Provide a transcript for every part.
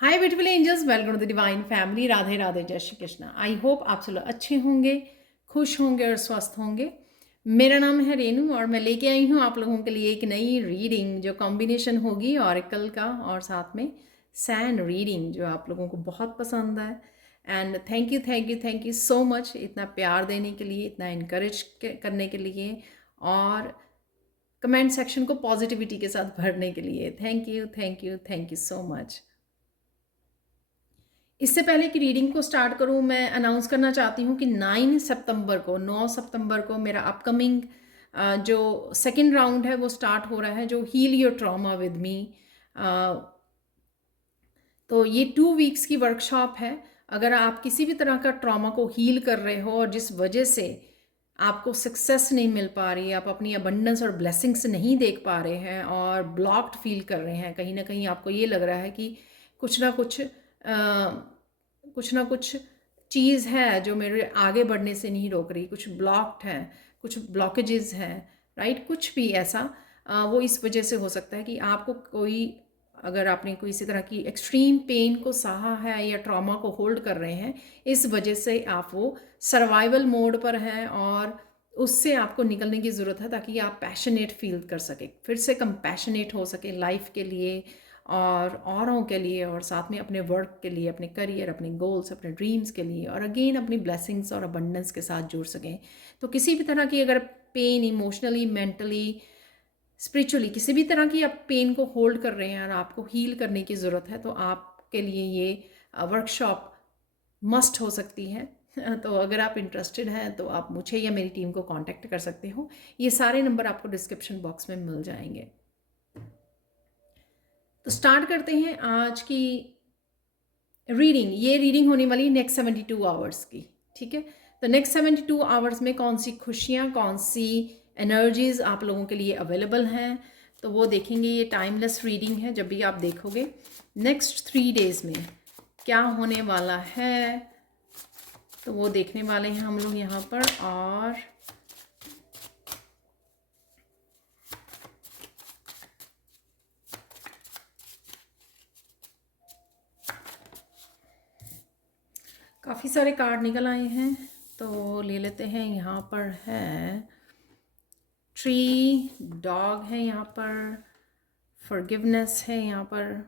Hi beautiful angels, welcome to the divine family. Radhe Radhe, जय Shri Krishna. I hope आप सब लोग अच्छे होंगे, खुश होंगे और स्वस्थ होंगे। मेरा नाम है रेनू और मैं लेके आई हूँ आप लोगों के लिए एक नई रीडिंग जो कॉम्बिनेशन होगी ऑरेकल का और साथ में सैंड रीडिंग, जो आप लोगों को बहुत पसंद है। And thank you thank you thank you so much इतना प्यार देने के लिए, इतना इनकरेज करने के लिए और कमेंट सेक्शन को पॉजिटिविटी के साथ भरने के लिए। Thank you thank you thank you so much. इससे पहले कि रीडिंग को स्टार्ट करूं, मैं अनाउंस करना चाहती हूं कि 9 सितंबर को मेरा अपकमिंग जो सेकंड राउंड है वो स्टार्ट हो रहा है, जो heal your trauma with me. तो ये 2 वीक्स की वर्कशॉप है। अगर आप किसी भी तरह का ट्रॉमा को हील कर रहे हो और जिस वजह से आपको सक्सेस नहीं मिल पा रही, आप अपनी अबंडेंस और ब्लेसिंग्स नहीं देख पा रहे हैं और ब्लॉक्ड फील कर रहे हैं, कहीं ना कहीं आपको ये लग रहा है कि कुछ ना कुछ कुछ ना कुछ चीज़ है जो मेरे आगे बढ़ने से नहीं रोक रही, कुछ ब्लॉक्ड है, कुछ ब्लॉकेजेस हैं, राइट। कुछ भी ऐसा वो इस वजह से हो सकता है कि आपको कोई, अगर आपने कोई इसी तरह की एक्सट्रीम पेन को सहा है या ट्रॉमा को होल्ड कर रहे हैं, इस वजह से आप वो सर्वाइवल मोड पर हैं और उससे आपको निकलने की ज़रूरत है ताकि आप पैशनेट फील कर सके, फिर से कंपैशनेट हो सके लाइफ के लिए और औरों के लिए और साथ में अपने वर्क के लिए, अपने करियर, अपने गोल्स, अपने ड्रीम्स के लिए और अगेन अपनी ब्लेसिंग्स और अबंडेंस के साथ जुड़ सकें। तो किसी भी तरह की अगर पेन, इमोशनली, मेंटली, स्पिरिचुअली, किसी भी तरह की आप पेन को होल्ड कर रहे हैं और आपको हील करने की ज़रूरत है, तो आपके लिए ये वर्कशॉप मस्ट हो सकती है। तो अगर आप इंटरेस्टेड हैं तो आप मुझे या मेरी टीम को कांटेक्ट कर सकते हो। ये सारे नंबर आपको डिस्क्रिप्शन बॉक्स में मिल जाएंगे। तो स्टार्ट करते हैं आज की रीडिंग। ये रीडिंग होने वाली नेक्स्ट 72 आवर्स की, ठीक है। तो नेक्स्ट 72 आवर्स में कौन सी खुशियाँ, कौन सी एनर्जीज आप लोगों के लिए अवेलेबल हैं, तो वो देखेंगे। ये टाइमलेस रीडिंग है, जब भी आप देखोगे नेक्स्ट 3 डेज में क्या होने वाला है, तो वो देखने वाले हैं हम लोग यहाँ पर। और काफ़ी सारे कार्ड निकल आए हैं, तो ले लेते हैं। यहाँ पर है ट्री, डॉग है यहाँ पर, फॉरगिवनेस है यहाँ पर,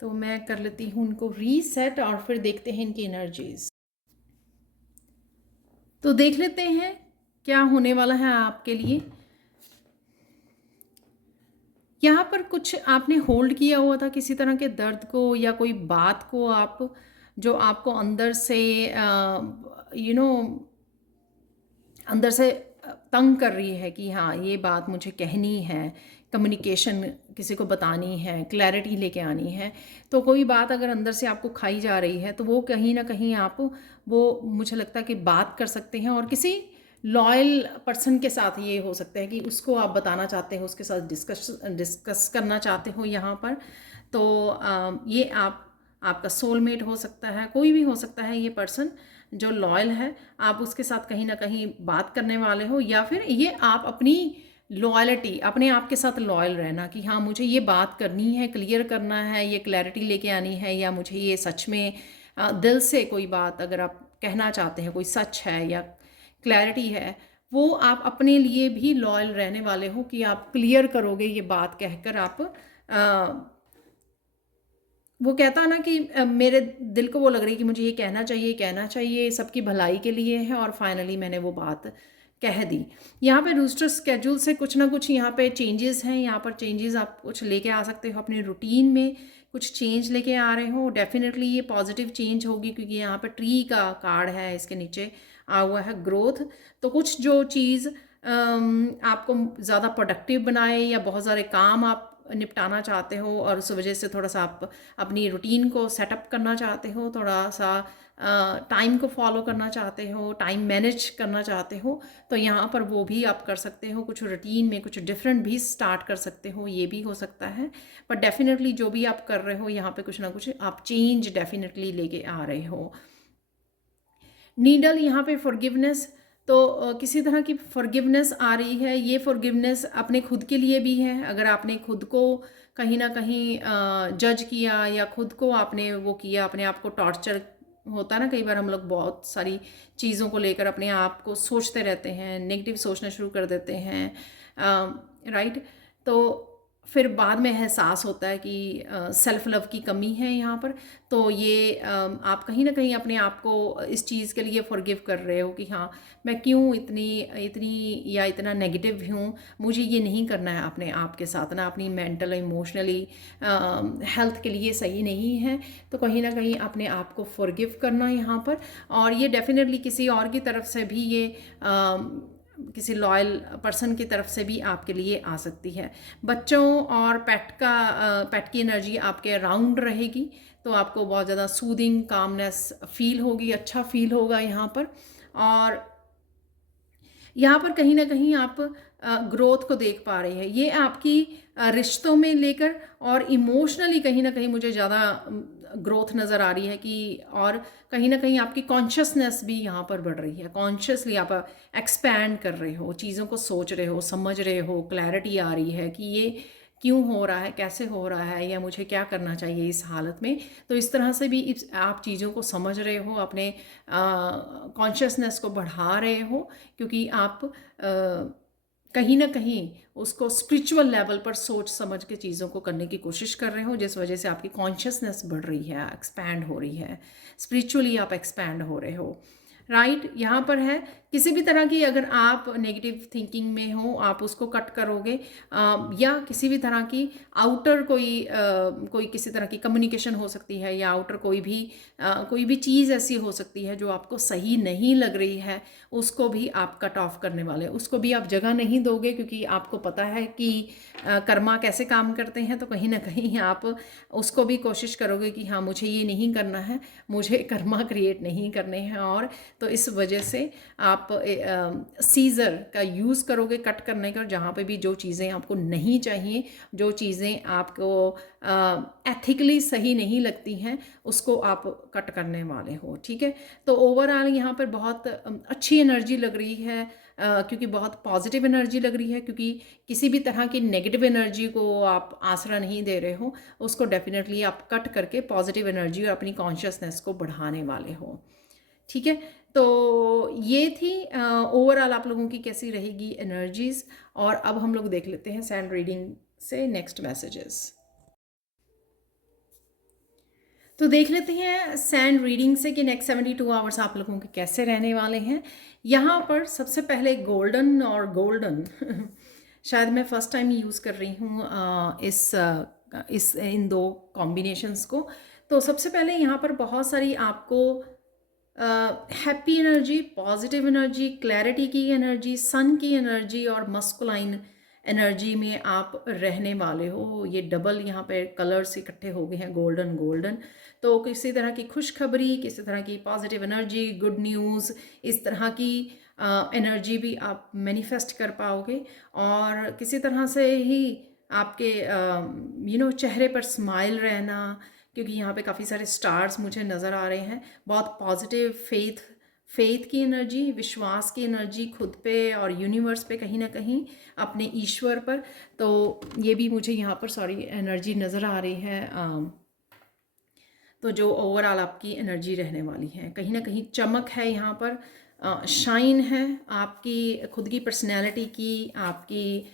तो मैं कर लेती हूँ उनको रीसेट और फिर देखते हैं इनकी एनर्जीज। तो देख लेते हैं क्या होने वाला है आपके लिए। यहाँ पर कुछ आपने होल्ड किया हुआ था किसी तरह के दर्द को या कोई बात को, आप जो आपको अंदर से अंदर से तंग कर रही है कि हाँ ये बात मुझे कहनी है, कम्युनिकेशन किसी को बतानी है, क्लैरिटी लेके आनी है। तो कोई बात अगर अंदर से आपको खाई जा रही है तो वो कहीं ना कहीं आप वो, मुझे लगता है कि बात कर सकते हैं और किसी लॉयल पर्सन के साथ ये हो सकता है कि उसको आप बताना चाहते हो, उसके साथ डिस्कस करना चाहते हो यहाँ पर। तो ये आपका सोलमेट हो सकता है, कोई भी हो सकता है ये पर्सन जो लॉयल है। आप उसके साथ कहीं ना कहीं बात करने वाले हो, या फिर ये आप अपनी लॉयल्टी, अपने आप के साथ लॉयल रहना कि हाँ मुझे ये बात करनी है, क्लियर करना है, ये क्लैरिटी लेके आनी है, या मुझे ये सच में दिल से कोई बात अगर आप कहना चाहते हैं, कोई सच है या क्लैरिटी है, वो आप अपने लिए भी लॉयल रहने वाले हो कि आप क्लियर करोगे ये बात कहकर। आप वो कहता है ना कि मेरे दिल को वो लग रही है कि मुझे ये कहना चाहिए, सबकी भलाई के लिए है, और फाइनली मैंने वो बात कह दी। यहाँ पे रूस्टर स्केड्यूल से कुछ ना कुछ यहाँ पे चेंजेस हैं। यहाँ पर चेंजेस आप कुछ लेके आ सकते हो अपने रूटीन में, कुछ चेंज लेके आ रहे हो। डेफिनेटली ये पॉजिटिव चेंज होगी क्योंकि यहाँ पर ट्री का कार्ड है, इसके नीचे आ हुआ है ग्रोथ। तो कुछ जो चीज़ आपको ज़्यादा प्रोडक्टिव बनाए या बहुत सारे काम आप निपटाना चाहते हो और उस वजह से थोड़ा सा आप अपनी रूटीन को सेटअप करना चाहते हो, थोड़ा सा टाइम को फॉलो करना चाहते हो, टाइम मैनेज करना चाहते हो, तो यहाँ पर वो भी आप कर सकते हो। कुछ रूटीन में कुछ डिफरेंट भी स्टार्ट कर सकते हो, ये भी हो सकता है। पर डेफिनेटली जो भी आप कर रहे हो यहाँ पे कुछ ना कुछ आप चेंज डेफिनेटली लेके आ रहे हो। नीडल यहाँ पे फॉरगिवनेस, तो किसी तरह की फॉरगिवनेस आ रही है। ये फॉरगिवनेस अपने खुद के लिए भी है। अगर आपने खुद को कहीं ना कहीं जज किया या खुद को आपने वो किया, अपने आप को टॉर्चर, होता है ना कई बार हम लोग बहुत सारी चीज़ों को लेकर अपने आप को सोचते रहते हैं, नेगेटिव सोचना शुरू कर देते हैं, राइट। तो फिर बाद में एहसास होता है कि सेल्फ लव की कमी है यहाँ पर। तो ये आप कहीं ना कहीं अपने आप को इस चीज़ के लिए फॉरगिव कर रहे हो कि हाँ, मैं क्यों इतनी इतनी या इतना नेगेटिव हूँ, मुझे ये नहीं करना है अपने आप के साथ ना, अपनी मेंटल इमोशनली हेल्थ के लिए सही नहीं है। तो कहीं ना कहीं अपने आप को फॉरगिव करना यहाँ पर। और ये डेफिनेटली किसी और की तरफ से भी ये किसी लॉयल पर्सन की तरफ से भी आपके लिए आ सकती है। बच्चों और पेट की एनर्जी आपके अराउंड रहेगी, तो आपको बहुत ज़्यादा सूदिंग कामनेस फील होगी, अच्छा फील होगा यहाँ पर। और यहाँ पर कहीं ना कहीं आप ग्रोथ को देख पा रहे हैं। ये आपकी रिश्तों में लेकर और इमोशनली कहीं ना कहीं मुझे ज़्यादा ग्रोथ नज़र आ रही है कि, और कहीं ना कहीं आपकी कॉन्शियसनेस भी यहाँ पर बढ़ रही है। कॉन्शियसली आप एक्सपैंड कर रहे हो, चीज़ों को सोच रहे हो, समझ रहे हो, क्लैरिटी आ रही है कि ये क्यों हो रहा है, कैसे हो रहा है, या मुझे क्या करना चाहिए इस हालत में। तो इस तरह से भी आप चीज़ों को समझ रहे हो, अपने कॉन्शियसनेस को बढ़ा रहे हो, क्योंकि आप कहीं ना कहीं उसको स्पिरिचुअल लेवल पर सोच समझ के चीज़ों को करने की कोशिश कर रहे हो, जिस वजह से आपकी कॉन्शियसनेस बढ़ रही है, एक्सपैंड हो रही है, स्पिरिचुअली आप एक्सपैंड हो रहे हो, राइट। यहाँ पर है किसी भी तरह की अगर आप नेगेटिव थिंकिंग में हो, आप उसको कट करोगे, या किसी भी तरह की आउटर कोई किसी तरह की कम्युनिकेशन हो सकती है, या आउटर कोई भी चीज़ ऐसी हो सकती है जो आपको सही नहीं लग रही है, उसको भी आप कट ऑफ करने वाले, उसको भी आप जगह नहीं दोगे, क्योंकि आपको पता है कि कर्मा कैसे काम करते हैं। तो कहीं ना कहीं आप उसको भी कोशिश करोगे कि हाँ, मुझे ये नहीं करना है, मुझे कर्मा क्रिएट नहीं करने हैं। और तो इस वजह से आप सीज़र का यूज़ करोगे कट करने का, जहाँ पे भी जो चीज़ें आपको नहीं चाहिए, जो चीज़ें आपको एथिकली सही नहीं लगती हैं, उसको आप कट करने वाले हो, ठीक है। तो ओवरऑल यहाँ पर बहुत अच्छी एनर्जी लग रही है, क्योंकि बहुत पॉजिटिव एनर्जी लग रही है, क्योंकि किसी भी तरह की नेगेटिव एनर्जी को आप आसरा नहीं दे रहे हो, उसको डेफिनेटली आप कट करके पॉजिटिव एनर्जी और अपनी कॉन्शियसनेस को बढ़ाने वाले हो, ठीक है। तो ये थी ओवरऑल आप लोगों की कैसी रहेगी एनर्जीज। और अब हम लोग देख लेते हैं सैंड रीडिंग से नेक्स्ट मैसेजेस। तो देख लेते हैं सैंड रीडिंग से कि नेक्स्ट 72 आवर्स आप लोगों के कैसे रहने वाले हैं। यहाँ पर सबसे पहले गोल्डन और गोल्डन शायद मैं फर्स्ट टाइम यूज़ कर रही हूँ इस इन दो कॉम्बिनेशंस को। तो सबसे पहले यहाँ पर बहुत सारी आपको happy energy, positive energy, clarity की एनर्जी, सन की एनर्जी और मस्कुलाइन एनर्जी में आप रहने वाले हो। ये डबल यहाँ पे कलर्स इकट्ठे हो गए हैं, गोल्डन गोल्डन। तो किसी तरह की खुशखबरी, किसी तरह की पॉजिटिव एनर्जी, गुड न्यूज़, इस तरह की एनर्जी भी आप मैनिफेस्ट कर पाओगे। और किसी तरह से ही आपके चेहरे पर स्माइल रहना, क्योंकि यहाँ पे काफ़ी सारे स्टार्स मुझे नज़र आ रहे हैं। बहुत पॉजिटिव फेथ की एनर्जी, विश्वास की एनर्जी खुद पे और यूनिवर्स पे, कहीं ना कहीं अपने ईश्वर पर। तो ये भी मुझे यहाँ पर एनर्जी नज़र आ रही है। तो जो ओवरऑल आपकी एनर्जी रहने वाली है, कहीं ना कहीं चमक है यहाँ पर, शाइन है आपकी खुद की पर्सनैलिटी की, आपकी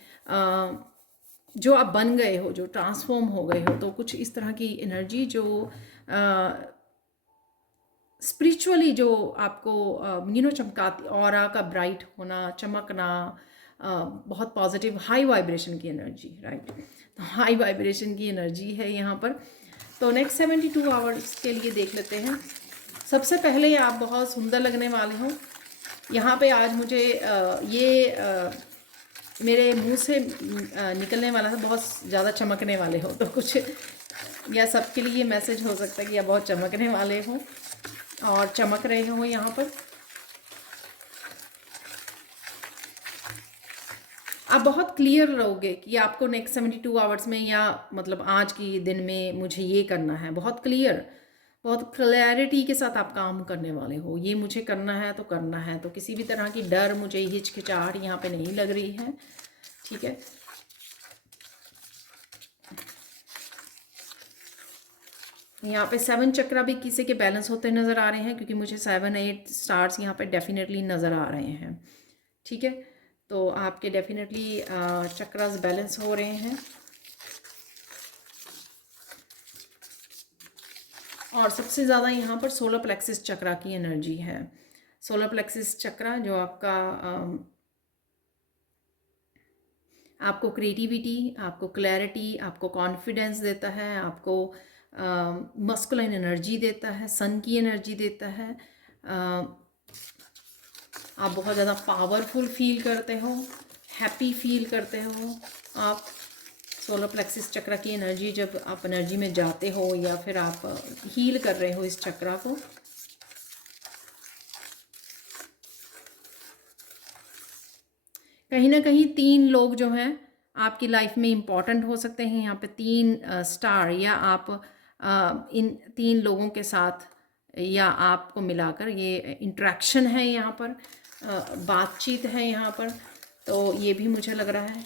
जो आप बन गए हो, जो ट्रांसफॉर्म हो गए हो। तो कुछ इस तरह की एनर्जी जो स्पिरिचुअली जो आपको चमकाती, ऑरा का ब्राइट होना, चमकना, बहुत पॉजिटिव हाई वाइब्रेशन की एनर्जी, राइट। तो हाई वाइब्रेशन की एनर्जी है यहाँ पर। तो नेक्स्ट 72 आवर्स के लिए देख लेते हैं। सबसे पहले आप बहुत सुंदर लगने वाले हो। यहाँ पे आज मुझे ये मेरे मुंह से निकलने वाला था बहुत ज़्यादा चमकने वाले हो, तो कुछ या सबके लिए मैसेज हो सकता है कि आप बहुत चमकने वाले हो और चमक रहे हो यहाँ पर। आप बहुत क्लियर रहोगे कि आपको नेक्स्ट 72 आवर्स में या मतलब आज की दिन में मुझे ये करना है। बहुत क्लियर, बहुत क्लैरिटी के साथ आप काम करने वाले हो। ये मुझे करना है तो करना है, तो किसी भी तरह की डर, मुझे हिचकिचाहट यहाँ पे नहीं लग रही है। ठीक है, यहाँ पे 7 चक्रा भी किसी के बैलेंस होते नज़र आ रहे हैं, क्योंकि मुझे 7-8 स्टार्स यहाँ पे डेफिनेटली नज़र आ रहे हैं। ठीक है, तो आपके डेफिनेटली चक्रास बैलेंस हो रहे हैं। और सबसे ज़्यादा यहाँ पर सोलर प्लेक्सिस चक्रा की एनर्जी है। सोलर प्लेक्सिस चक्रा जो आपको क्रिएटिविटी, आपको क्लैरिटी, आपको कॉन्फिडेंस देता है, आपको मस्कुलाइन एनर्जी देता है, सन की एनर्जी देता है। आप बहुत ज़्यादा पावरफुल फील करते हो, हैप्पी फील करते हो। आप सोलर प्लेक्सिस चक्र की एनर्जी, जब आप एनर्जी में जाते हो या फिर आप हील कर रहे हो इस चक्र को, कहीं ना कहीं 3 लोग जो हैं आपकी लाइफ में इम्पॉर्टेंट हो सकते हैं। यहाँ पे 3 स्टार, या आप इन 3 लोगों के साथ या आपको मिलाकर ये इंटरेक्शन है, यहाँ पर बातचीत है यहाँ पर, तो ये भी मुझे लग रहा है।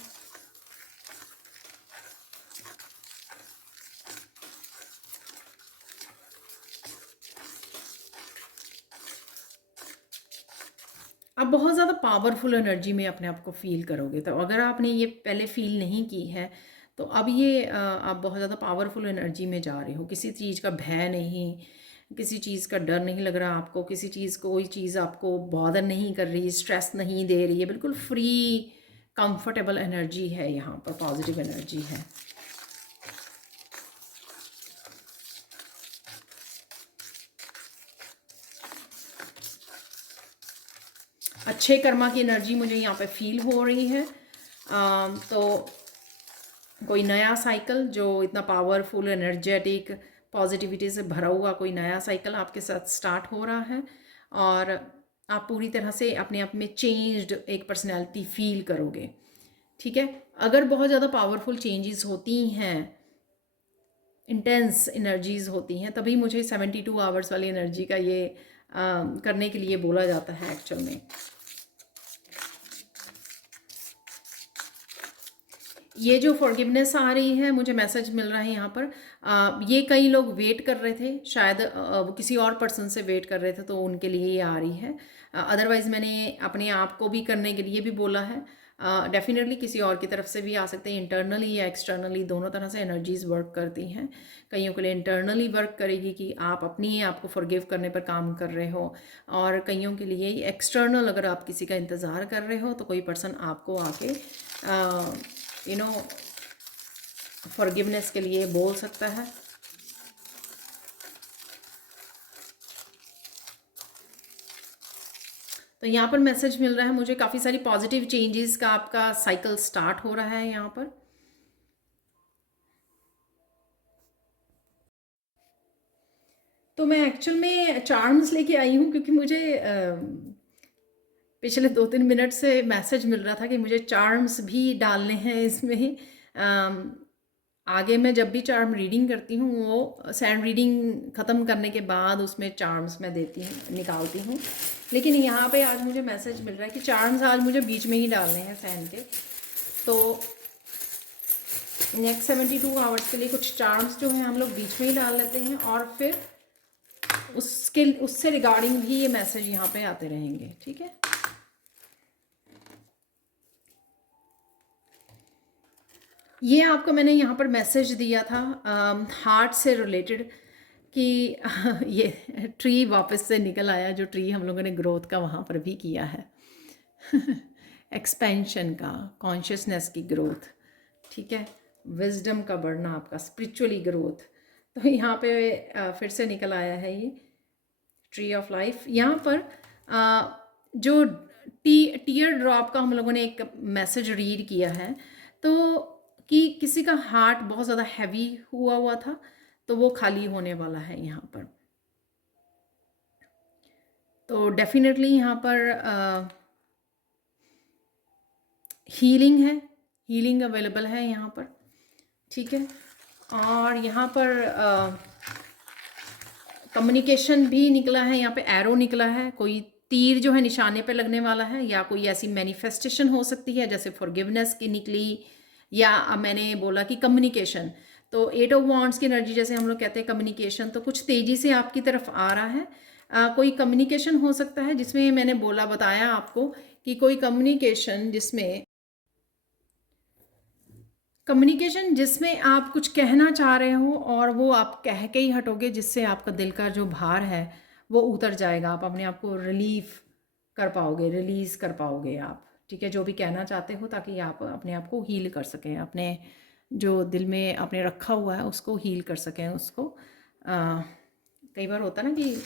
आप बहुत ज़्यादा पावरफुल एनर्जी में अपने आप को फ़ील करोगे। तो अगर आपने ये पहले फ़ील नहीं की है, तो अब ये आप बहुत ज़्यादा पावरफुल एनर्जी में जा रहे हो। किसी चीज़ का भय नहीं, किसी चीज़ का डर नहीं लग रहा आपको, किसी चीज़ कोई चीज़ आपको बॉदर नहीं कर रही, स्ट्रेस नहीं दे रही है। बिल्कुल फ्री कंफर्टेबल एनर्जी है यहाँ पर, पॉजिटिव एनर्जी है। अच्छे कर्मा की एनर्जी मुझे यहाँ पे फील हो रही है। तो कोई नया साइकिल जो इतना पावरफुल, एनर्जेटिक, पॉजिटिविटी से भरा हुआ कोई नया साइकिल आपके साथ स्टार्ट हो रहा है, और आप पूरी तरह से अपने आप में चेंज्ड एक पर्सनैलिटी फील करोगे। ठीक है, अगर बहुत ज़्यादा पावरफुल चेंजेस होती हैं, इंटेंस एनर्जीज होती हैं, तभी मुझे 72 आवर्स वाली एनर्जी का ये करने के लिए बोला जाता है एक्चुअल में। ये जो फॉरगिवनेस आ रही है, मुझे मैसेज मिल रहा है यहाँ पर, ये कई लोग वेट कर रहे थे, शायद वो किसी और पर्सन से वेट कर रहे थे, तो उनके लिए ये आ रही है। अदरवाइज़ मैंने अपने आप को भी करने के लिए भी बोला है। डेफिनेटली किसी और की तरफ से भी आ सकते हैं, इंटरनली या एक्सटर्नली, दोनों तरह से एनर्जीज़ वर्क करती हैं। कईयों के लिए इंटरनली वर्क करेगी कि आप अपनी आप को फॉरगिव करने पर काम कर रहे हो, और कईयों के लिए एक्सटर्नल, अगर आप किसी का इंतज़ार कर रहे हो तो कोई पर्सन आपको आके फॉरगिवनेस के लिए बोल सकता है। तो यहाँ पर मैसेज मिल रहा है मुझे, काफ़ी सारी पॉजिटिव चेंजेस का आपका साइकिल स्टार्ट हो रहा है यहाँ पर। तो मैं एक्चुअल में चार्म्स लेके आई हूँ, क्योंकि मुझे पिछले 2-3 मिनट से मैसेज मिल रहा था कि मुझे चार्म्स भी डालने हैं इसमें। आगे मैं जब भी चार्म रीडिंग करती हूँ, वो सैंड रीडिंग ख़त्म करने के बाद उसमें चार्म्स मैं देती हूँ, निकालती हूँ। लेकिन यहाँ पे आज मुझे मैसेज मिल रहा है कि चार्म्स आज मुझे बीच में ही डालने हैं सैंड के। तो नेक्स्ट 72 आवर्स के लिए कुछ चार्म्स जो हैं हम लोग बीच में ही डाल लेते हैं, और फिर उससे रिगार्डिंग भी ये मैसेज यहाँ पे आते रहेंगे। ठीक है, ये आपको मैंने यहाँ पर मैसेज दिया था हार्ट से रिलेटेड, कि ये ट्री वापस से निकल आया, जो ट्री हम लोगों ने ग्रोथ का वहाँ पर भी किया है। एक्सपेंशन का, कॉन्शियसनेस की ग्रोथ, ठीक है, विजडम का बढ़ना, आपका स्पिरिचुअली ग्रोथ। तो यहाँ पे फिर से निकल आया है ये ट्री ऑफ लाइफ। यहाँ पर जो टीयर ड्रॉप का हम लोगों ने एक मैसेज रीड किया है, तो कि किसी का हार्ट बहुत ज़्यादा हैवी हुआ हुआ था, तो वो खाली होने वाला है यहाँ पर। तो डेफिनेटली यहाँ पर हीलिंग है, हीलिंग अवेलेबल है यहाँ पर, ठीक है। और यहाँ पर कम्युनिकेशन भी निकला है, यहाँ पे एरो निकला है, कोई तीर जो है निशाने पे लगने वाला है, या कोई ऐसी मैनिफेस्टेशन हो सकती है जैसे फॉरगिवनेस की निकली, या मैंने बोला कि कम्युनिकेशन, तो 8 ऑफ वॉन्ड्स की एनर्जी जैसे हम लोग कहते हैं कम्युनिकेशन, तो कुछ तेज़ी से आपकी तरफ आ रहा है। कोई कम्युनिकेशन हो सकता है जिसमें मैंने बताया आपको कि कोई कम्युनिकेशन जिसमें आप कुछ कहना चाह रहे हो और वो आप कह के ही हटोगे, जिससे आपका दिल का जो भार है वो उतर जाएगा, आप अपने आप को रिलीफ कर पाओगे, रिलीज़ कर पाओगे आप, ठीक है, जो भी कहना चाहते हो, ताकि आप अपने आप को हील कर सकें, अपने जो दिल में आपने रखा हुआ है उसको हील कर सकें उसको। कई बार होता ना कि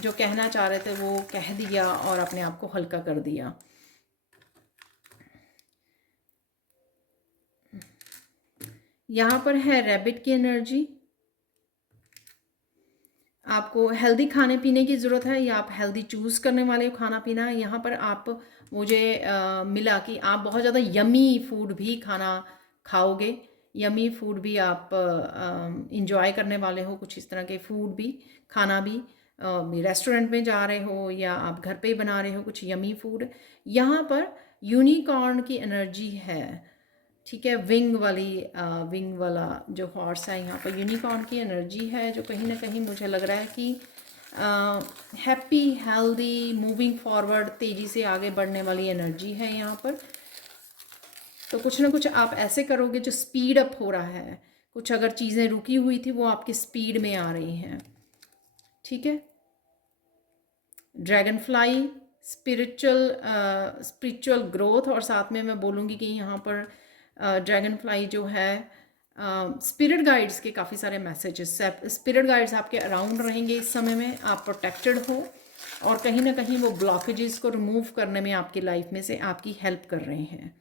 जो कहना चाह रहे थे वो कह दिया और अपने आप को हल्का कर दिया। यहाँ पर है रैबिट की एनर्जी, आपको हेल्दी खाने पीने की ज़रूरत है, या आप हेल्दी चूज़ करने वाले हो खाना पीना। यहाँ पर आप मुझे मिला कि आप बहुत ज़्यादा यमी फूड भी खाना खाओगे, यमी फूड भी आप इंजॉय करने वाले हो, कुछ इस तरह के फूड भी, खाना भी रेस्टोरेंट में जा रहे हो या आप घर पे ही बना रहे हो कुछ यमी फूड। यहाँ पर यूनिकॉर्न की एनर्जी है, ठीक है, विंग वाला जो हॉर्स है, यहाँ पर यूनिकॉर्न की एनर्जी है, जो कहीं ना कहीं मुझे लग रहा है कि हैप्पी, हेल्दी, मूविंग फॉरवर्ड, तेज़ी से आगे बढ़ने वाली एनर्जी है यहाँ पर। तो कुछ ना कुछ आप ऐसे करोगे जो स्पीड अप हो रहा है, कुछ अगर चीज़ें रुकी हुई थी वो आपकी स्पीड में आ रही हैं, ठीक है। ड्रैगन फ्लाई, स्पिरिचुअल ग्रोथ, और साथ में मैं बोलूँगी कि यहाँ पर ड्रैगन फ्लाई जो है, स्पिरिट गाइड्स के काफ़ी सारे मैसेजेस, स्पिरिट गाइड्स आपके अराउंड रहेंगे इस समय में, आप प्रोटेक्टेड हो, और कहीं ना कहीं वो ब्लॉकेजेस को रिमूव करने में आपकी लाइफ में से आपकी हेल्प कर रहे हैं,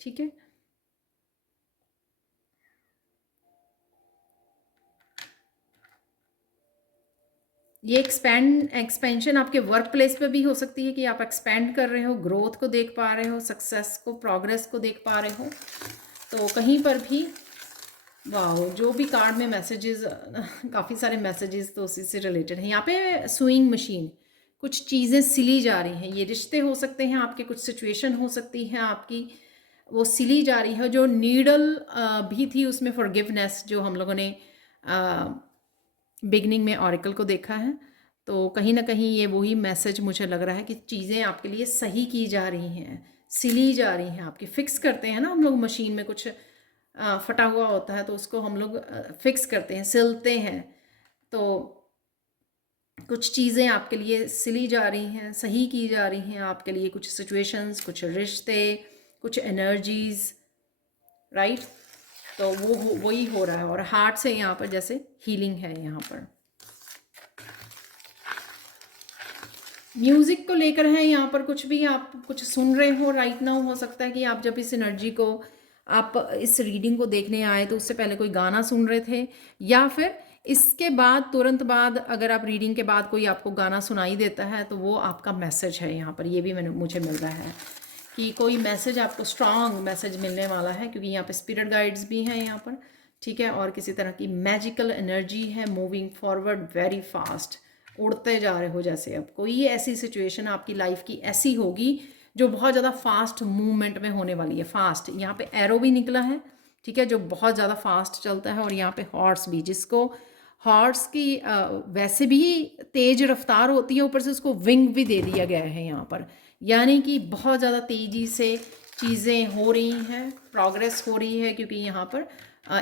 ठीक है। ये एक्सपेंशन आपके वर्क प्लेस पे भी हो सकती है कि आप एक्सपेंड कर रहे हो, ग्रोथ को देख पा रहे हो, सक्सेस को, प्रोग्रेस को देख पा रहे हो। तो कहीं पर भी वाह, जो भी कार्ड में मैसेजेस, काफ़ी सारे मैसेजेस तो उसी से रिलेटेड हैं। यहाँ पे सुइंग मशीन, कुछ चीज़ें सिली जा रही हैं, ये रिश्ते हो सकते हैं आपके, कुछ सिचुएशन हो सकती है आपकी, वो सिली जा रही है। जो नीडल भी थी उसमें फॉरगिवनेस, जो हम लोगों ने बिगनिंग में ऑरिकल को देखा है, तो कहीं ना कहीं ये वही मैसेज मुझे लग रहा है कि चीज़ें आपके लिए सही की जा रही हैं, सिली जा रही हैं आपकी। फिक्स करते हैं ना हम लोग, मशीन में कुछ फटा हुआ होता है तो उसको हम लोग फिक्स करते हैं, सिलते हैं, तो कुछ चीज़ें आपके लिए सिली जा रही हैं, सही की जा रही हैं आपके लिए, कुछ सिचुएशंस, कुछ रिश्ते, कुछ एनर्जीज, राइट। तो वही हो रहा है, और हार्ट से यहाँ पर जैसे हीलिंग है। यहाँ पर म्यूज़िक को लेकर है, यहाँ पर कुछ भी आप कुछ सुन रहे हो राइट नाउ, हो सकता है कि आप जब इस एनर्जी को, आप इस रीडिंग को देखने आए तो उससे पहले कोई गाना सुन रहे थे, या फिर इसके बाद तुरंत बाद अगर आप रीडिंग के बाद कोई आपको गाना सुनाई देता है तो वो आपका मैसेज है। यहाँ पर ये भी मुझे मिल रहा है कि कोई मैसेज आपको, स्ट्रॉन्ग मैसेज मिलने वाला है, क्योंकि यहाँ पे स्पिरिट गाइड्स भी हैं यहाँ पर, ठीक है, और किसी तरह की मैजिकल एनर्जी है, मूविंग फॉरवर्ड वेरी फास्ट, उड़ते जा रहे हो जैसे। अब कोई ऐसी सिचुएशन आपकी लाइफ की ऐसी होगी जो बहुत ज़्यादा फास्ट मूवमेंट में होने वाली है, फास्ट। यहाँ पे एरो भी निकला है, ठीक है, जो बहुत ज़्यादा फास्ट चलता है, और यहाँ पे हॉर्स भी, जिसको हॉर्स की वैसे भी तेज रफ्तार होती है, ऊपर से उसको विंग भी दे दिया गया है यहाँ पर, यानी कि बहुत ज़्यादा तेज़ी से चीज़ें हो रही हैं, प्रोग्रेस हो रही है, क्योंकि यहाँ पर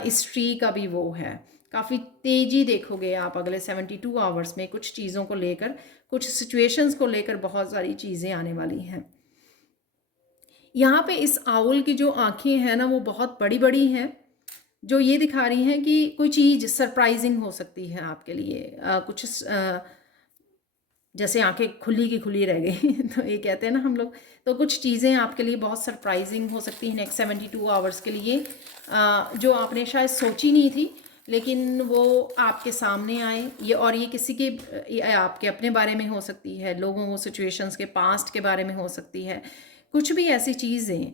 इस ट्री का भी वो है, काफ़ी तेज़ी देखोगे आप अगले 72 आवर्स में, कुछ चीज़ों को लेकर, कुछ सिचुएशंस को लेकर बहुत सारी चीज़ें आने वाली हैं। यहाँ पे इस आउल की जो आँखें हैं ना वो बहुत बड़ी बड़ी हैं, जो ये दिखा रही हैं कि कोई चीज़ सरप्राइजिंग हो सकती है आपके लिए, कुछ जैसे आंखें खुली की खुली रह गई तो ये कहते हैं ना हम लोग। तो कुछ चीज़ें आपके लिए बहुत सरप्राइजिंग हो सकती हैं नेक्स्ट 72 आवर्स के लिए, जो आपने शायद सोची नहीं थी, लेकिन वो आपके सामने आए। ये और ये किसी के, ये आपके अपने बारे में हो सकती है, लोगों सिचुएशंस के पास्ट के बारे में हो सकती है। कुछ भी ऐसी चीज़ें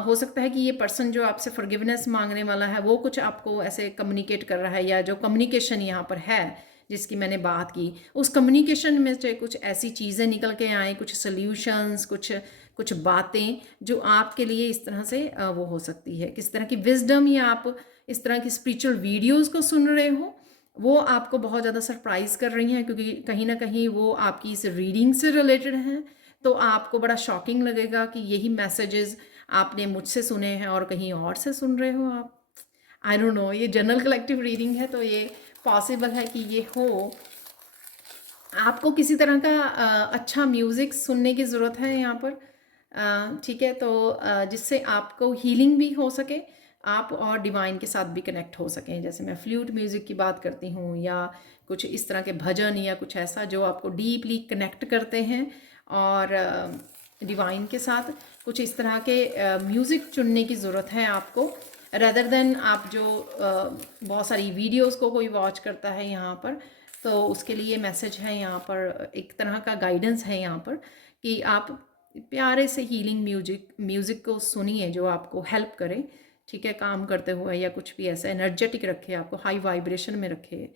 हो सकता है कि ये पर्सन जो आपसे फॉरगिवनेस मांगने वाला है वो कुछ आपको ऐसे कम्युनिकेट कर रहा है, या जो कम्युनिकेशन यहाँ पर है जिसकी मैंने बात की, उस कम्युनिकेशन में से कुछ ऐसी चीज़ें निकल के आए, कुछ सॉल्यूशंस, कुछ कुछ बातें जो आपके लिए इस तरह से वो हो सकती है, किस तरह की विजडम, या आप इस तरह की स्पिरिचुअल वीडियोस को सुन रहे हो, वो आपको बहुत ज़्यादा सरप्राइज कर रही हैं, क्योंकि कहीं ना कहीं वो आपकी इस रीडिंग से रिलेटेड हैं। तो आपको बड़ा शॉकिंग लगेगा कि यही मैसेजेस आपने मुझसे सुने हैं और कहीं और से सुन रहे हो आप। आई डोंट नो, ये जनरल कलेक्टिव रीडिंग है, तो ये पॉसिबल है कि ये हो। आपको किसी तरह का अच्छा म्यूज़िक सुनने की ज़रूरत है यहाँ पर, ठीक है, तो जिससे आपको हीलिंग भी हो सके, आप और डिवाइन के साथ भी कनेक्ट हो सकें। जैसे मैं फ्लूट म्यूज़िक की बात करती हूँ, या कुछ इस तरह के भजन, या कुछ ऐसा जो आपको डीपली कनेक्ट करते हैं और डिवाइन के साथ। कुछ इस तरह के म्यूज़िक चुनने की ज़रूरत है आपको, रदर देन आप जो बहुत सारी वीडियोस को कोई वॉच करता है यहाँ पर। तो उसके लिए मैसेज है यहाँ पर, एक तरह का गाइडेंस है यहाँ पर कि आप प्यारे से हीलिंग म्यूज़िक को सुनिए जो आपको हेल्प करे, ठीक है, काम करते हुए, या कुछ भी ऐसा एनर्जेटिक रखे, आपको हाई वाइब्रेशन में रखे।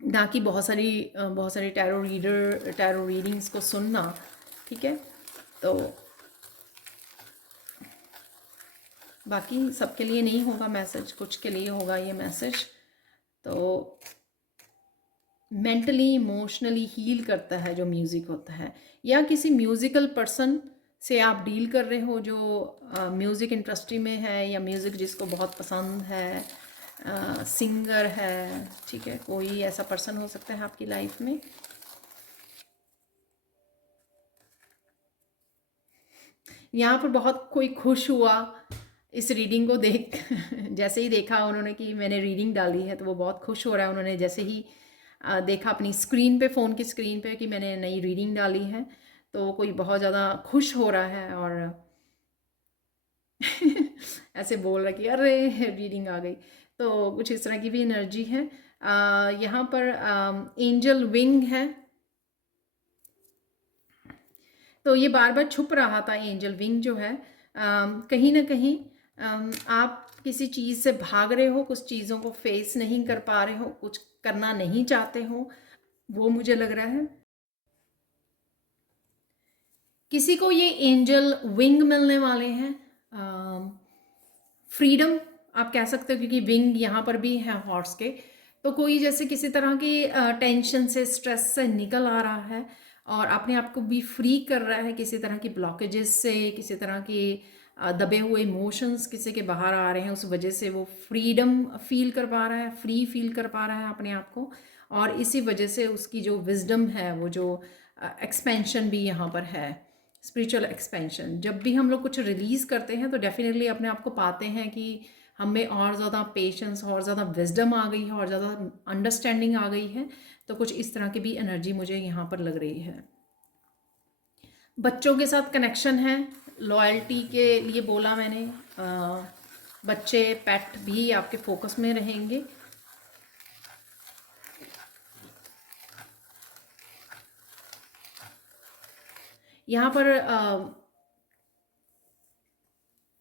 ना कि बहुत सारी टैरो रीडिंग्स को सुनना, ठीक है। तो बाकी सबके लिए नहीं होगा मैसेज, कुछ के लिए होगा ये मैसेज। तो मेंटली इमोशनली हील करता है जो म्यूज़िक होता है, या किसी म्यूज़िकल पर्सन से आप डील कर रहे हो जो म्यूज़िक इंडस्ट्री में है, या म्यूज़िक जिसको बहुत पसंद है, सिंगर है, ठीक है, कोई ऐसा पर्सन हो सकता है आपकी लाइफ में। यहाँ पर बहुत कोई खुश हुआ इस रीडिंग को देख जैसे ही देखा उन्होंने कि मैंने रीडिंग डाली है, तो वो बहुत खुश हो रहा है। उन्होंने जैसे ही देखा अपनी स्क्रीन पे, फ़ोन की स्क्रीन पे, कि मैंने नई रीडिंग डाली है, तो कोई बहुत ज़्यादा खुश हो रहा है और ऐसे बोल रहा है कि अरे रीडिंग आ गई। तो कुछ इस तरह की भी एनर्जी है। यहाँ पर एंजल विंग है, तो ये बार बार छुप रहा था एंजल विंग जो है। कहीं ना कहीं आप किसी चीज़ से भाग रहे हो, कुछ चीज़ों को फेस नहीं कर पा रहे हो, कुछ करना नहीं चाहते हो, वो मुझे लग रहा है। किसी को ये एंजल विंग मिलने वाले हैं, फ्रीडम आप कह सकते हो, क्योंकि विंग यहाँ पर भी है हॉर्स के। तो कोई जैसे किसी तरह की टेंशन से, स्ट्रेस से निकल आ रहा है और अपने आप को भी फ्री कर रहा है किसी तरह की ब्लॉकेजेस से, किसी तरह की दबे हुए इमोशंस किसी के बाहर आ रहे हैं, उस वजह से वो फ्रीडम फील कर पा रहा है, फ्री फील कर पा रहा है अपने आप को। और इसी वजह से उसकी जो विजडम है, वो जो एक्सपेंशन भी यहाँ पर है, स्पिरिचुअल एक्सपेंशन। जब भी हम लोग कुछ रिलीज़ करते हैं तो डेफिनेटली अपने आप को पाते हैं कि हमें और ज़्यादा पेशेंस, और ज़्यादा विजडम आ गई है, और ज़्यादा अंडरस्टैंडिंग आ गई है। तो कुछ इस तरह की भी एनर्जी मुझे यहाँ पर लग रही है। बच्चों के साथ कनेक्शन है, लॉयल्टी के लिए बोला मैंने। बच्चे, पेट भी आपके फोकस में रहेंगे। यहाँ पर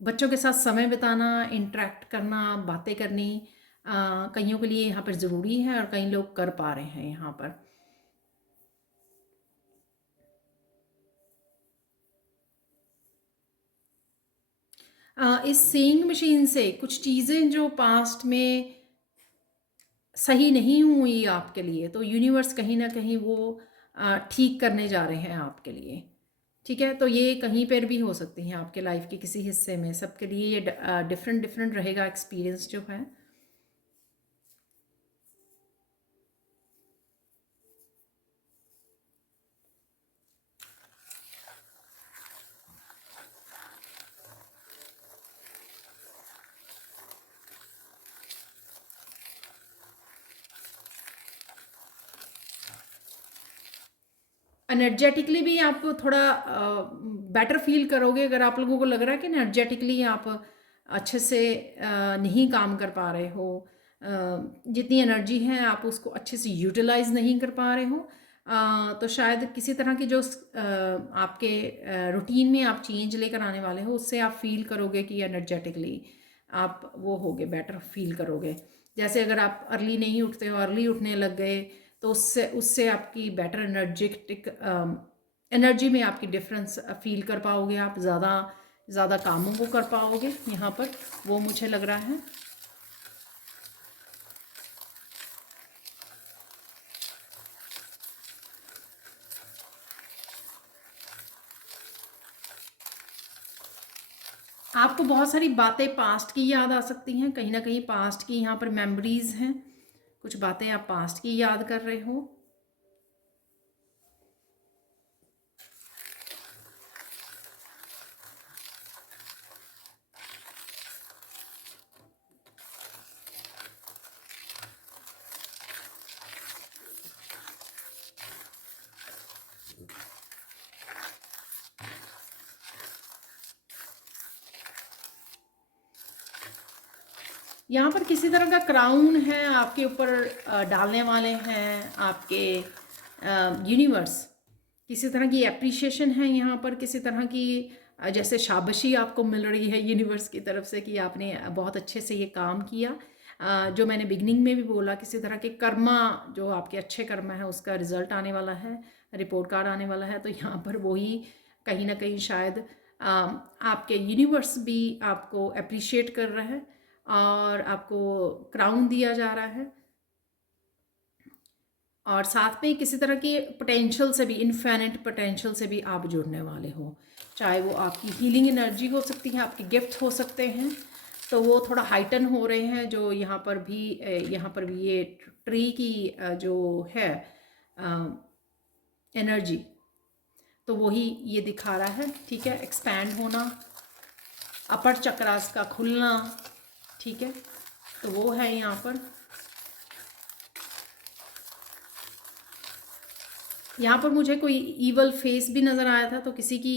बच्चों के साथ समय बिताना, इंटरेक्ट करना, बातें करनी, कईयों के लिए यहाँ पर ज़रूरी है, और कई लोग कर पा रहे हैं यहाँ पर। इस सीइंग मशीन से कुछ चीज़ें जो पास्ट में सही नहीं हुई आपके लिए, तो यूनिवर्स कहीं ना कहीं वो ठीक करने जा रहे हैं आपके लिए, ठीक है। तो ये कहीं पर भी हो सकती हैं आपके लाइफ के किसी हिस्से में, सबके लिए ये डिफरेंट डिफरेंट रहेगा एक्सपीरियंस जो है। एनर्जेटिकली भी आप थोड़ा बेटर फील करोगे। अगर आप लोगों को लग रहा है कि एनर्जेटिकली आप अच्छे से नहीं काम कर पा रहे हो, जितनी एनर्जी है आप उसको अच्छे से यूटिलाइज नहीं कर पा रहे हो, तो शायद किसी तरह की जो आपके रूटीन में आप चेंज लेकर आने वाले हो, उससे आप फील करोगे कि एनर्जेटिकली आप वो होगे, बेटर फील करोगे। जैसे अगर आप अर्ली नहीं उठते हो, अर्ली उठने लग गए, तो उससे उससे आपकी बेटर एनर्जेटिक एनर्जी में आपकी डिफरेंस फील कर पाओगे, आप ज़्यादा ज़्यादा कामों को कर पाओगे यहाँ पर, वो मुझे लग रहा है। आपको बहुत सारी बातें पास्ट की याद आ सकती हैं, कहीं ना कहीं पास्ट की यहाँ पर मेमोरीज हैं, कुछ बातें आप पास्ट की याद कर रहे हो। यहाँ पर किसी तरह का क्राउन है आपके ऊपर डालने वाले हैं आपके यूनिवर्स, किसी तरह की एप्रिशिएशन है यहाँ पर, किसी तरह की जैसे शाबाशी आपको मिल रही है यूनिवर्स की तरफ से कि आपने बहुत अच्छे से ये काम किया। जो मैंने बिगनिंग में भी बोला, किसी तरह के कर्मा, जो आपके अच्छे कर्मा है उसका रिजल्ट आने वाला है, रिपोर्ट कार्ड आने वाला है। तो यहाँ पर वही कहीं ना कहीं शायद आपके यूनिवर्स भी आपको अप्रिशिएट कर रहा है और आपको क्राउन दिया जा रहा है, और साथ में किसी तरह की पोटेंशियल से भी, इन्फिनिट पोटेंशियल से भी आप जुड़ने वाले हो, चाहे वो आपकी हीलिंग एनर्जी हो सकती है, आपके गिफ्ट हो सकते हैं, तो वो थोड़ा हाइटन हो रहे हैं। जो यहाँ पर भी ये ट्री की जो है एनर्जी, तो वही ये दिखा रहा है, ठीक है, एक्सपैंड होना, अपर चक्रास का खुलना, ठीक है, तो वो है यहाँ पर। यहाँ पर मुझे कोई ईवल फेस भी नज़र आया था, तो किसी की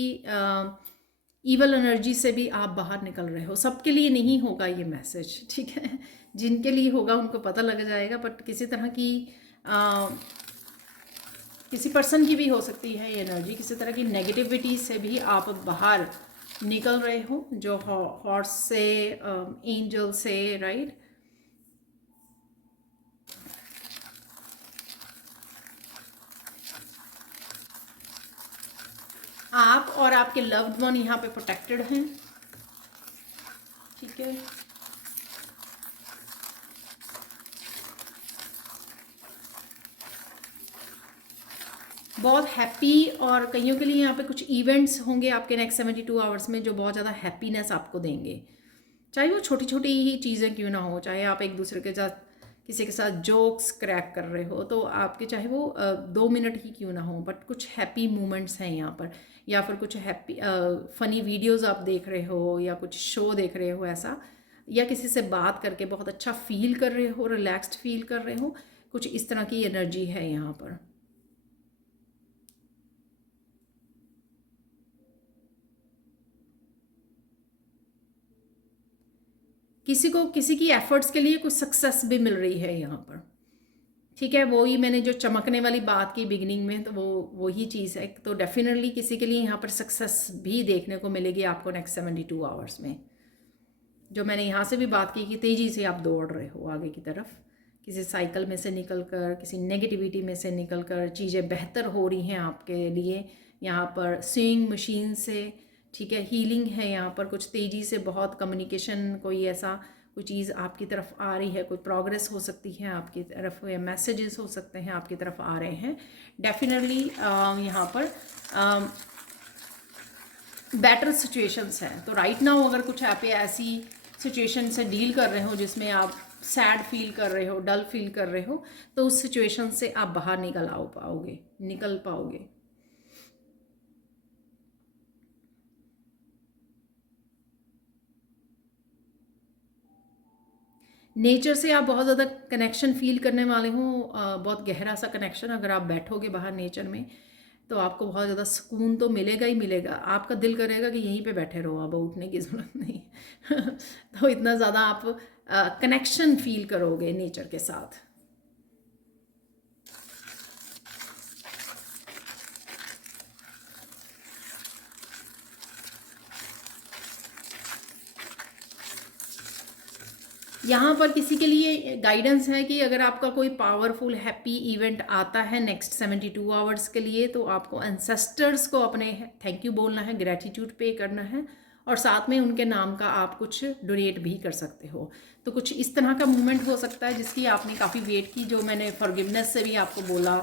ईवल एनर्जी से भी आप बाहर निकल रहे हो। सबके लिए नहीं होगा ये मैसेज, ठीक है, जिनके लिए होगा उनको पता लग जाएगा, बट किसी तरह की किसी पर्सन की भी हो सकती है ये एनर्जी, किसी तरह की नेगेटिविटी से भी आप बाहर निकल रहे हो, जो हॉर्स से, एंजल से, राइट। आप और आपके लव्ड वन यहाँ पे प्रोटेक्टेड हैं, ठीक है। बहुत हैप्पी, और कईयों के लिए यहाँ पे कुछ इवेंट्स होंगे आपके नेक्स्ट 72 आवर्स में जो बहुत ज़्यादा हैप्पीनेस आपको देंगे, चाहे वो छोटी छोटी ही चीज़ें क्यों ना हो, चाहे आप एक दूसरे के साथ किसी के साथ जोक्स क्रैक कर रहे हो, तो आपके चाहे वो 2 मिनट ही क्यों ना हो, बट कुछ हैप्पी मोमेंट्स हैं यहाँ पर, या फिर कुछ हैप्पी फ़नी वीडियोज़ आप देख रहे हो, या कुछ शो देख रहे हो ऐसा, या किसी से बात करके बहुत अच्छा फील कर रहे हो, रिलैक्स्ड फील कर रहे हो, कुछ इस तरह की एनर्जी है यहाँ पर। किसी को किसी की एफर्ट्स के लिए कुछ सक्सेस भी मिल रही है यहाँ पर, ठीक है। वही मैंने जो चमकने वाली बात की बिगिनिंग में, तो वो वही चीज़ है, तो डेफिनेटली किसी के लिए यहाँ पर सक्सेस भी देखने को मिलेगी आपको नेक्स्ट 72 आवर्स में। जो मैंने यहाँ से भी बात की कि तेज़ी से आप दौड़ रहे हो आगे की तरफ, किसी साइकिल में से निकल कर, किसी नेगेटिविटी में से निकल कर चीज़ें बेहतर हो रही हैं आपके लिए यहाँ पर, स्विंग मशीन से, ठीक है, हीलिंग है यहाँ पर, कुछ तेज़ी से बहुत कम्युनिकेशन, कोई ऐसा कोई चीज़ आपकी तरफ आ रही है, कोई प्रोग्रेस हो सकती है आपकी तरफ, या मैसेजेस हो सकते हैं आपकी तरफ आ रहे हैं डेफिनेटली। यहाँ पर बेटर सिचुएशंस हैं, तो राइट नाउ अगर कुछ आप ऐसी सिचुएशन से डील कर रहे हो जिसमें आप सैड फील कर रहे हो, डल फील कर रहे हो, तो उस सिचुएशन से आप बाहर निकल पाओगे। नेचर से आप बहुत ज़्यादा कनेक्शन फील करने वाले हो, बहुत गहरा सा कनेक्शन। अगर आप बैठोगे बाहर नेचर में, तो आपको बहुत ज़्यादा सुकून तो मिलेगा ही मिलेगा। आपका दिल करेगा कि यहीं पे बैठे रहो, अब उठने की ज़रूरत नहीं। तो इतना ज़्यादा आप कनेक्शन फील करोगे नेचर के साथ। यहाँ पर किसी के लिए गाइडेंस है कि अगर आपका कोई पावरफुल हैप्पी इवेंट आता है नेक्स्ट 72 आवर्स के लिए, तो आपको एंसेस्टर्स को अपने थैंक यू बोलना है, ग्रैटिट्यूड पे करना है, और साथ में उनके नाम का आप कुछ डोनेट भी कर सकते हो। तो कुछ इस तरह का मूवमेंट हो सकता है जिसकी आपने काफ़ी वेट की, जो मैंने फॉरगिवनेस से भी आपको बोला,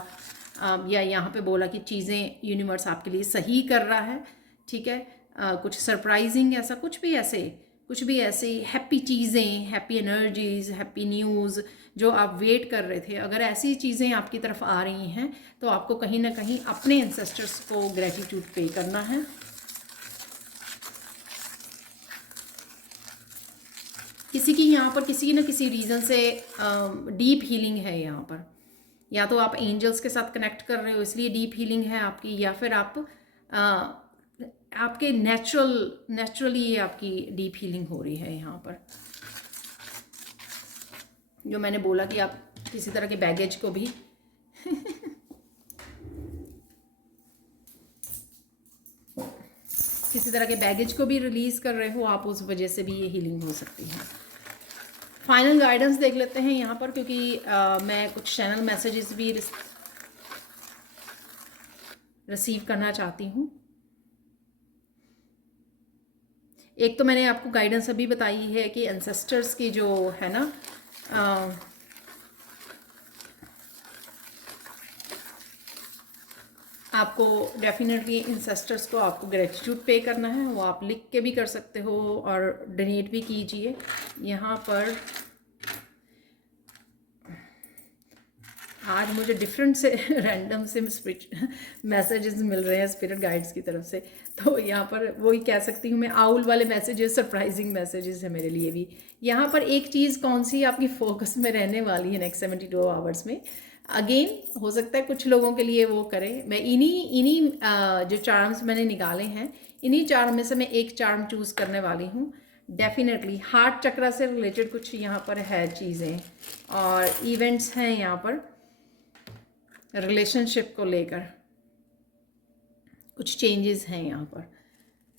या यहाँ पे बोला कि चीज़ें यूनिवर्स आपके लिए सही कर रहा है, ठीक है। कुछ सरप्राइजिंग ऐसा कुछ भी ऐसे हैप्पी चीज़ें, हैप्पी एनर्जीज, हैप्पी न्यूज़ जो आप वेट कर रहे थे, अगर ऐसी चीज़ें आपकी तरफ आ रही हैं तो आपको कहीं ना कहीं अपने एंसेस्टर्स को ग्रेटिट्यूड पे करना है। किसी की यहाँ पर किसी न किसी रीज़न से डीप हीलिंग है यहाँ पर, या तो आप एंजल्स के साथ कनेक्ट कर रहे हो इसलिए डीप हीलिंग है आपकी, या फिर आप आपके नेचुरली ये आपकी डीप हीलिंग हो रही है यहाँ पर। जो मैंने बोला कि आप किसी तरह के बैगेज को भी किसी तरह के बैगेज को भी रिलीज़ कर रहे हो आप, उस वजह से भी ये हीलिंग हो सकती है। फाइनल गाइडेंस देख लेते हैं यहाँ पर, क्योंकि मैं कुछ चैनल मैसेजेस भी रिसीव करना चाहती हूँ। एक तो मैंने आपको गाइडेंस अभी बताई है कि एंसेस्टर्स की जो है ना, आपको डेफिनेटली एंसेस्टर्स को आपको ग्रेटिट्यूड पे करना है, वो आप लिख के भी कर सकते हो और डोनेट भी कीजिए। यहाँ पर आज मुझे डिफरेंट से रैंडम से मैसेजेस मिल रहे हैं स्पिरिट गाइड्स की तरफ से, तो यहाँ पर वही कह सकती हूँ मैं, आउल वाले मैसेजेस सरप्राइजिंग मैसेजेस है मेरे लिए भी। यहाँ पर एक चीज़ कौन सी आपकी फोकस में रहने वाली है नेक्स्ट 72 आवर्स में, अगेन हो सकता है कुछ लोगों के लिए वो करें। मैं इन्हीं जो चार्म्स मैंने निकाले हैं, इन्हीं चार्म में से मैं एक चार्म चूज़ करने वाली हूँ। डेफिनेटली हार्ट चक्रा से रिलेटेड कुछ यहाँ पर है चीज़ें और इवेंट्स हैं यहाँ पर, रिलेशनशिप को लेकर कुछ चेंजेस हैं यहाँ पर।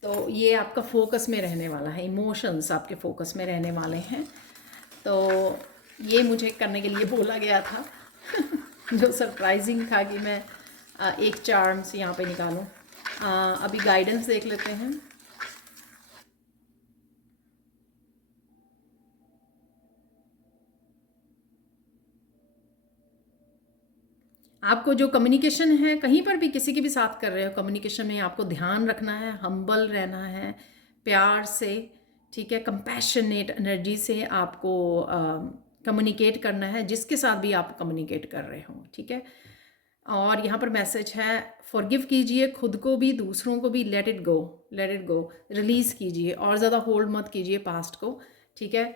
तो ये आपका फोकस में रहने वाला है, इमोशंस आपके फोकस में रहने वाले हैं। तो ये मुझे करने के लिए बोला गया था जो सरप्राइजिंग था कि मैं एक चार्म्स यहाँ पे निकालूं। अभी गाइडेंस देख लेते हैं। आपको जो कम्युनिकेशन है, कहीं पर भी किसी के भी साथ कर रहे हो, कम्युनिकेशन में आपको ध्यान रखना है, हम्बल रहना है, प्यार से, ठीक है, कंपैशनेट एनर्जी से आपको कम्युनिकेट करना है जिसके साथ भी आप कम्युनिकेट कर रहे हो, ठीक है। और यहाँ पर मैसेज है, फॉरगिव कीजिए खुद को भी दूसरों को भी, लेट इट गो, रिलीज़ कीजिए और ज़्यादा होल्ड मत कीजिए पास्ट को, ठीक है।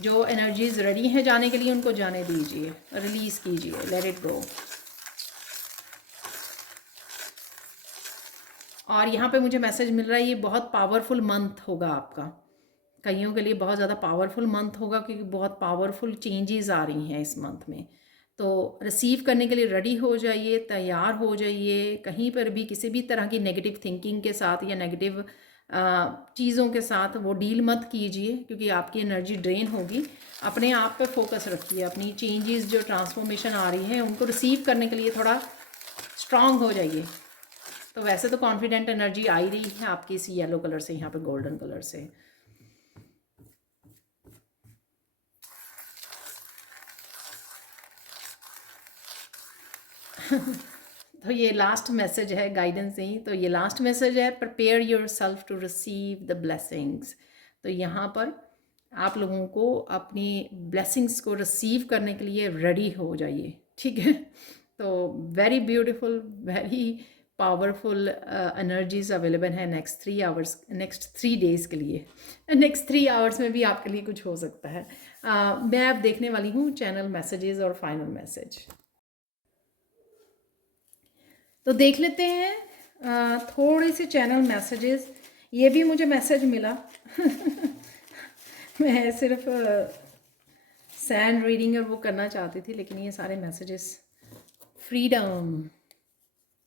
जो एनर्जीज रेडी हैं जाने के लिए उनको जाने दीजिए, रिलीज़ कीजिए, लेट इट गो। और यहाँ पे मुझे मैसेज मिल रहा है ये बहुत पावरफुल मंथ होगा आपका, कईयों के लिए बहुत ज़्यादा पावरफुल मंथ होगा क्योंकि बहुत पावरफुल चेंजेस आ रही हैं इस मंथ में। तो रिसीव करने के लिए रेडी हो जाइए, तैयार हो जाइए। कहीं पर भी किसी भी तरह की नेगेटिव थिंकिंग के साथ या नेगेटिव चीज़ों के साथ वो डील मत कीजिए क्योंकि आपकी एनर्जी ड्रेन होगी। अपने आप पे फोकस रखिए, अपनी चेंजेस जो ट्रांसफॉर्मेशन आ रही है उनको रिसीव करने के लिए थोड़ा स्ट्रांग हो जाइए। तो वैसे तो कॉन्फिडेंट एनर्जी आ ही रही है आपकी इस येलो कलर से, यहाँ पे गोल्डन कलर से। तो ये लास्ट मैसेज है गाइडेंस नहीं, तो ये लास्ट मैसेज है, prepare yourself to receive the blessings. तो यहाँ पर आप लोगों को अपनी ब्लेसिंग्स को रिसीव करने के लिए रेडी हो जाइए, ठीक है। तो very beautiful, very powerful energies available है नेक्स्ट 3 आवर्स, नेक्स्ट 3 डेज़ के लिए। नेक्स्ट 3 आवर्स में भी आपके लिए कुछ हो सकता है। मैं अब देखने वाली हूँ चैनल मैसेजेस और फाइनल मैसेज। तो देख लेते हैं थोड़े से चैनल मैसेजेस। ये भी मुझे मैसेज मिला मैं सिर्फ सैंड रीडिंग और वो करना चाहती थी, लेकिन ये सारे मैसेजेस फ्रीडम।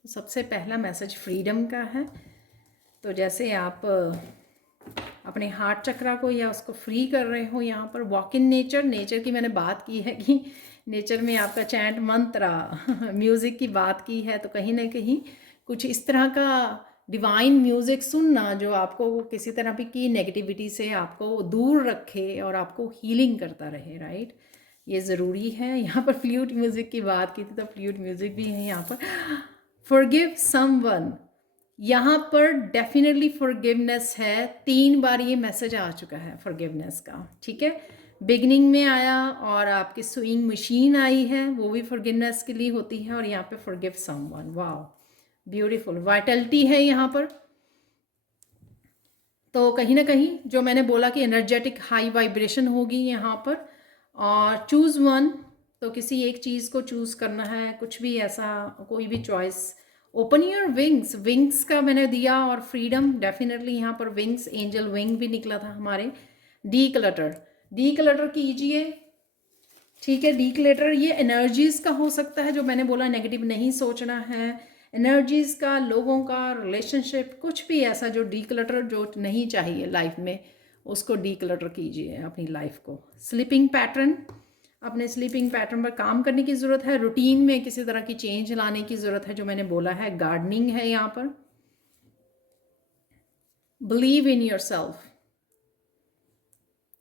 तो सबसे पहला मैसेज फ्रीडम का है। तो जैसे आप अपने हार्ट चक्रा को या उसको फ्री कर रहे हो, यहाँ पर वॉक इन नेचर। नेचर की मैंने बात की है कि नेचर में आपका चैंट मंत्रा म्यूज़िक की बात की है, तो कहीं ना कहीं कुछ इस तरह का डिवाइन म्यूज़िक सुनना जो आपको किसी तरह की नेगेटिविटी से आपको दूर रखे और आपको हीलिंग करता रहे, राइट। ये ज़रूरी है। यहाँ पर फ्लूट म्यूज़िक की बात की थी, तो फ्लूट म्यूज़िक भी है यहाँ पर। फॉरगिव समवन, यहाँ पर डेफिनेटली फॉरगिवनेस है। 3 बार ये मैसेज आ चुका है फॉरगिवनेस का, ठीक है। बिगनिंग में आया और आपकी स्विंग मशीन आई है, वो भी फॉरगिवनेस के लिए होती है। और यहाँ पे forgive someone, wow beautiful. Vitality है यहाँ पर। तो कहीं ना कहीं जो मैंने बोला कि एनर्जेटिक हाई वाइब्रेशन होगी यहाँ पर। और चूज़ वन, तो किसी एक चीज़ को चूज़ करना है, कुछ भी ऐसा कोई भी choice. Open your wings, wings का मैंने दिया। और फ्रीडम डेफिनेटली यहाँ पर विंग्स, एंजल विंग भी निकला था हमारे। डी क्लटर, डी क्लटर कीजिए, ठीक है। डी क्लटर ये एनर्जीज का हो सकता है, जो मैंने बोला नेगेटिव नहीं सोचना है। एनर्जीज का, लोगों का, रिलेशनशिप, कुछ भी ऐसा जो डी क्लटर जो नहीं चाहिए लाइफ में, उसको डी क्लटर कीजिए अपनी लाइफ को। स्लीपिंग पैटर्न, अपने स्लीपिंग पैटर्न पर काम करने की ज़रूरत है। रूटीन में किसी तरह की चेंज लाने की ज़रूरत है, जो मैंने बोला है। गार्डनिंग है यहाँ पर। बिलीव इन योर सेल्फ,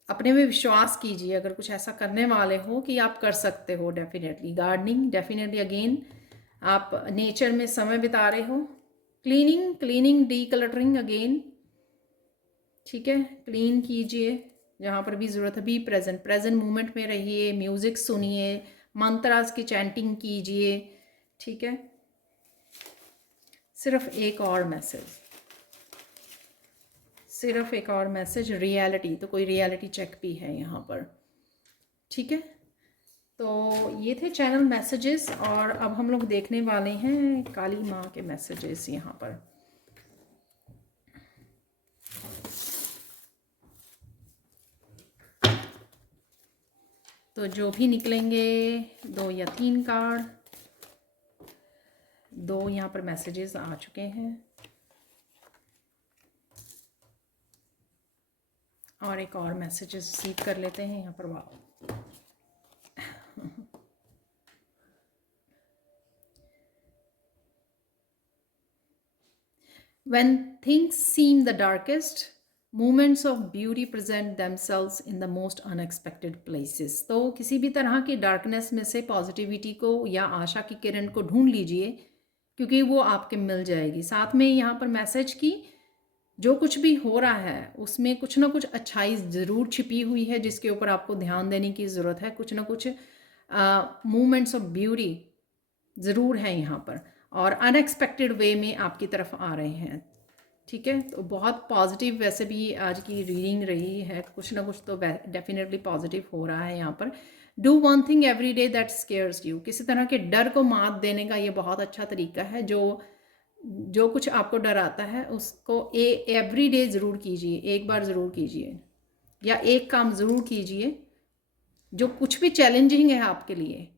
अपने में विश्वास कीजिए अगर कुछ ऐसा करने वाले हो कि आप कर सकते हो। डेफिनेटली गार्डनिंग, डेफिनेटली अगेन आप नेचर में समय बिता रहे हो। Cleaning, cleaning, D cluttering again, ठीक है। क्लीन कीजिए जहाँ पर भी ज़रूरत है। बी प्रेजेंट, प्रेजेंट मोमेंट में रहिए। म्यूज़िक सुनिए, मंत्रास की चैंटिंग कीजिए, ठीक है। सिर्फ एक और मैसेज, सिर्फ एक और मैसेज, रियलिटी। तो कोई रियलिटी चेक भी है यहाँ पर, ठीक है। तो ये थे चैनल मैसेजेस। और अब हम लोग देखने वाले हैं काली माँ के मैसेजेस यहाँ पर। तो जो भी निकलेंगे, 2 या 3 कार्ड, 2 यहाँ पर मैसेजेस आ चुके हैं और एक और मैसेजेस रिसीव कर लेते हैं यहाँ पर। वाह, When things seem the darkest, moments of beauty present themselves in the most unexpected places. तो किसी भी तरह की डार्कनेस में से पॉजिटिविटी को या आशा की किरण को ढूंढ लीजिए, क्योंकि वो आपके मिल जाएगी। साथ में यहाँ पर मैसेज की जो कुछ भी हो रहा है उसमें कुछ ना कुछ अच्छाई ज़रूर छिपी हुई है, जिसके ऊपर आपको ध्यान देने की ज़रूरत है। कुछ ना कुछ मोमेंट्स ऑफ ब्यूटी ज़रूर है यहाँ पर, और अनएक्सपेक्टेड वे में आपकी तरफ आ रहे हैं, ठीक है। तो बहुत पॉजिटिव वैसे भी आज की रीडिंग रही है। कुछ ना कुछ तो डेफिनेटली पॉजिटिव हो रहा है यहाँ पर। Do one thing every day that scares you, किसी तरह के डर को मात देने का ये बहुत अच्छा तरीका है। जो कुछ आपको डर आता है उसको एवरी डे ज़रूर कीजिए, एक बार ज़रूर कीजिए, या एक काम ज़रूर कीजिए। जो कुछ भी चैलेंजिंग है आपके लिए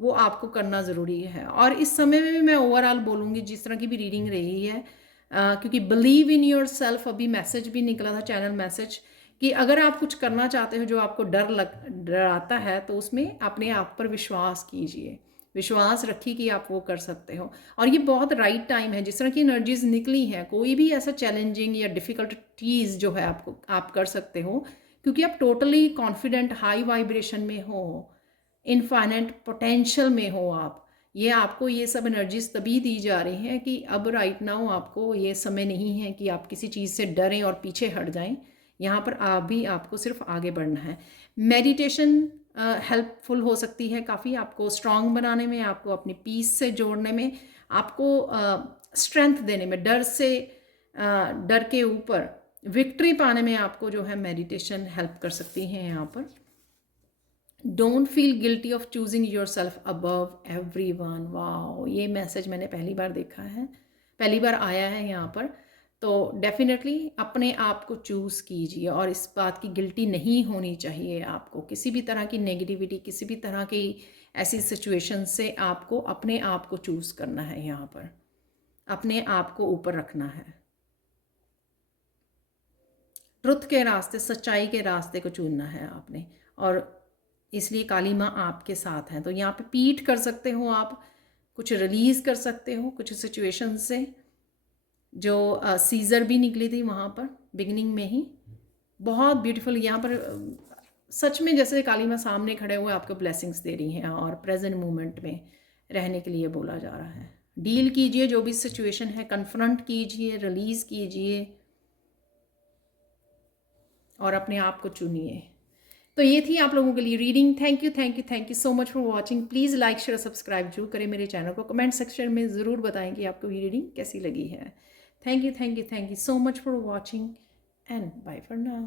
वो आपको करना ज़रूरी है। और इस समय में भी मैं ओवरऑल बोलूँगी, जिस तरह की भी रीडिंग रही है, क्योंकि बिलीव इन योर सेल्फ, अभी मैसेज भी निकला था चैनल मैसेज, कि अगर आप कुछ करना चाहते हो जो आपको डराता है, तो उसमें अपने आप पर विश्वास कीजिए, विश्वास रखिए कि आप वो कर सकते हो। और ये बहुत राइट टाइम है। जिस तरह की एनर्जीज निकली हैं, कोई भी ऐसा चैलेंजिंग या डिफ़िकल्ट चीज़ जो है आप कर सकते हो, क्योंकि आप टोटली कॉन्फिडेंट हाई वाइब्रेशन में हो, इनफाइनाइट पोटेंशियल में हो आप। ये आपको ये सब एनर्जीज तभी दी जा रही हैं कि अब राइट नाउ आपको ये समय नहीं है कि आप किसी चीज़ से डरें और पीछे हट जाएं। यहाँ पर आपको सिर्फ आगे बढ़ना है। मेडिटेशन हेल्पफुल हो सकती है काफ़ी, आपको स्ट्रांग बनाने में, आपको अपनी पीस से जोड़ने में, आपको स्ट्रेंथ देने में, डर के ऊपर विक्ट्री पाने में आपको जो है मेडिटेशन हेल्प कर सकती है यहाँ पर। Don't feel guilty of choosing your self above every one. वाह, ये मैसेज मैंने पहली बार देखा है, पहली बार आया है यहाँ पर। तो डेफिनेटली अपने आप को चूज़ कीजिए और इस बात की गिल्टी नहीं होनी चाहिए आपको। किसी भी तरह की नेगेटिविटी, किसी भी तरह की ऐसी सिचुएशन से आपको अपने आप को चूज़ करना है, यहाँ पर अपने आप को ऊपर रखना है, ट्रुथ के रास्ते, सच्चाई के रास्ते को चुनना है आपने। और इसलिए काली माँ आपके साथ हैं। तो यहाँ पे पीठ कर सकते हो आप, कुछ रिलीज़ कर सकते हो कुछ सिचुएशन से जो सीज़र भी निकली थी वहाँ पर बिगिनिंग में ही। बहुत ब्यूटीफुल यहाँ पर सच में जैसे काली माँ सामने खड़े हुए आपको ब्लेसिंग्स दे रही हैं और प्रेजेंट मोमेंट में रहने के लिए बोला जा रहा है। डील कीजिए जो भी सिचुएशन है, कन्फ्रंट कीजिए, रिलीज़ कीजिए और अपने आप को चुनिए। तो ये थी आप लोगों के लिए reading. Thank you thank you thank you so much for watching. Please like share subscribe जरूर करें मेरे चैनल को। कमेंट सेक्शन में ज़रूर बताएं कि आपको ये रीडिंग कैसी लगी है। Thank you thank you thank you so much for watching and bye for now.